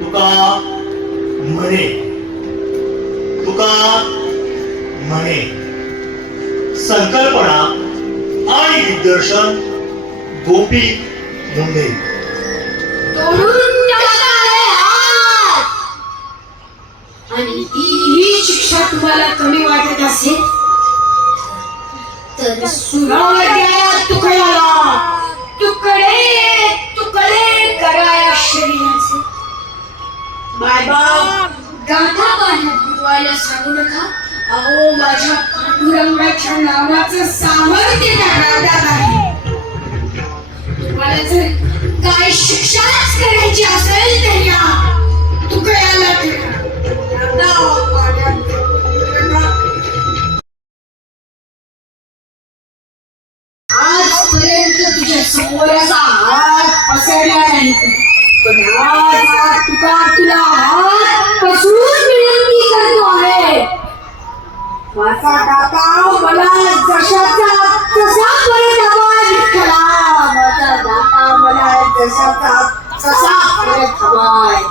तुका म्हणे तुका म्हणे संकल्पना आणि दिग्दर्शन गोपी मुंडे. आणि ही शिक्षा तुम्हाला कमी वाटत असेल तर सुरावल्या तुकड्याला! बायबाप गाथा पाण्यात बुडवायला सांगू नका अहो माझ्या पांडुरंगाच्या नावाचं सामर्थ्य त्या गाथ्यात आहे तुम्हाला जर काय शिक्षाच करायची असेल तर या तुकड्याला ठेवा. पाण्यात आजपर्यंत तुझ्या समोरचा हात माझा दाता मला जशाचा तसा परत विठ्ठला माझा दाता मला जशाचा तसा परत हवाय